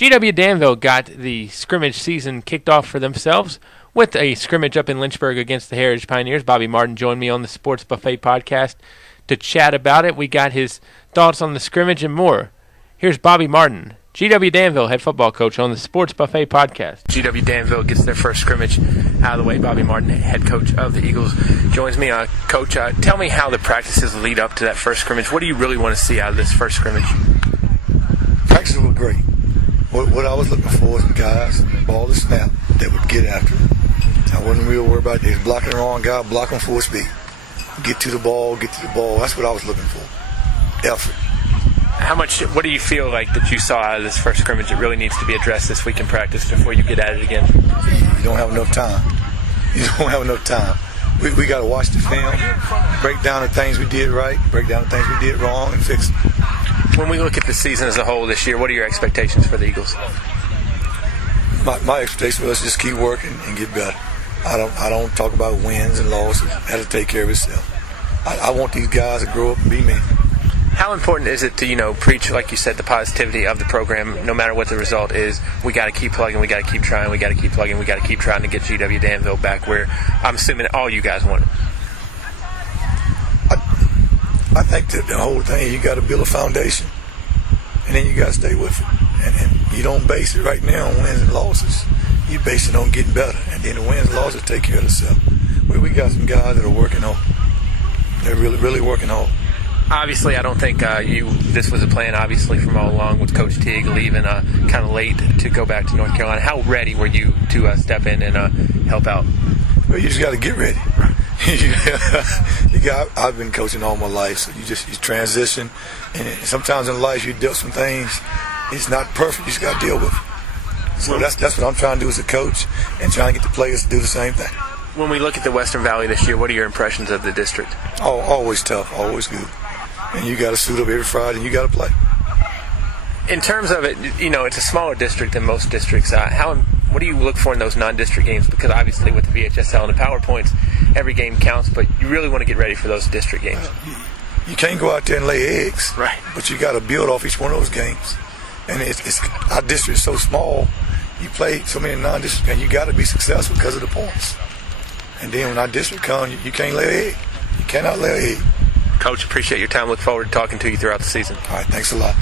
G.W. Danville got the scrimmage season kicked off for themselves with a scrimmage up in Lynchburg against the Heritage Pioneers. Bobby Martin joined me on the Sports Buffet podcast to chat about it. We got his thoughts on the scrimmage and more. Here's Bobby Martin, G.W. Danville head football coach, on the Sports Buffet podcast. G.W. Danville gets their first scrimmage out of the way. Bobby Martin, head coach of the Eagles, joins me. Coach, tell me how the practices lead up to that first scrimmage. What do you really want to see out of this first scrimmage? Practices were great. What I was looking for was guys, ball to snap, that would get after it. I wasn't real worried about it. Blocking the wrong guy, block him full speed. Get to the ball. That's what I was looking for. Effort. What do you feel like that you saw out of this first scrimmage that really needs to be addressed this week in practice before you get at it again? You don't have enough time. We got to watch the film, break down the things we did right, break down the things we did wrong, and fix them. When we look at the season as a whole this year, what are your expectations for the Eagles? My expectation was just keep working and get better. I don't talk about wins and losses. That'll take care of itself. I want these guys to grow up and be men. How important is it to, preach, like you said, the positivity of the program, no matter what the result is? We got to keep plugging, we got to keep trying, we got to keep plugging, we got to keep trying to get G.W. Danville back where I'm assuming all you guys want it. I think that the whole thing, you got to build a foundation, and then you got to stay with it. And you don't base it right now on wins and losses. You base it on getting better, and then the wins and losses take care of themselves. We got some guys that are working hard. They're really, really working hard. Obviously, I don't think this was a plan, obviously, from all along with Coach Teague leaving kind of late to go back to North Carolina. How ready were you to step in and help out? Well, you just got to get ready. I've been coaching all my life, so you transition. And sometimes in life you deal with some things. It's not perfect. You just got to deal with it. So that's what I'm trying to do as a coach, and trying to get the players to do the same thing. When we look at the Western Valley this year, what are your impressions of the district? Oh, always tough, always good. And you got to suit up every Friday, and you got to play. In terms of it, it's a smaller district than most districts. What do you look for in those non-district games? Because obviously with the VHSL and the PowerPoints, every game counts, but you really want to get ready for those district games. You can't go out there and lay eggs, right? But you got to build off each one of those games. And our district is so small. You play so many non-district games, you got to be successful because of the points. And then when our district comes, you can't lay an egg. You cannot lay an egg. Coach, appreciate your time. Look forward to talking to you throughout the season. All right, thanks a lot.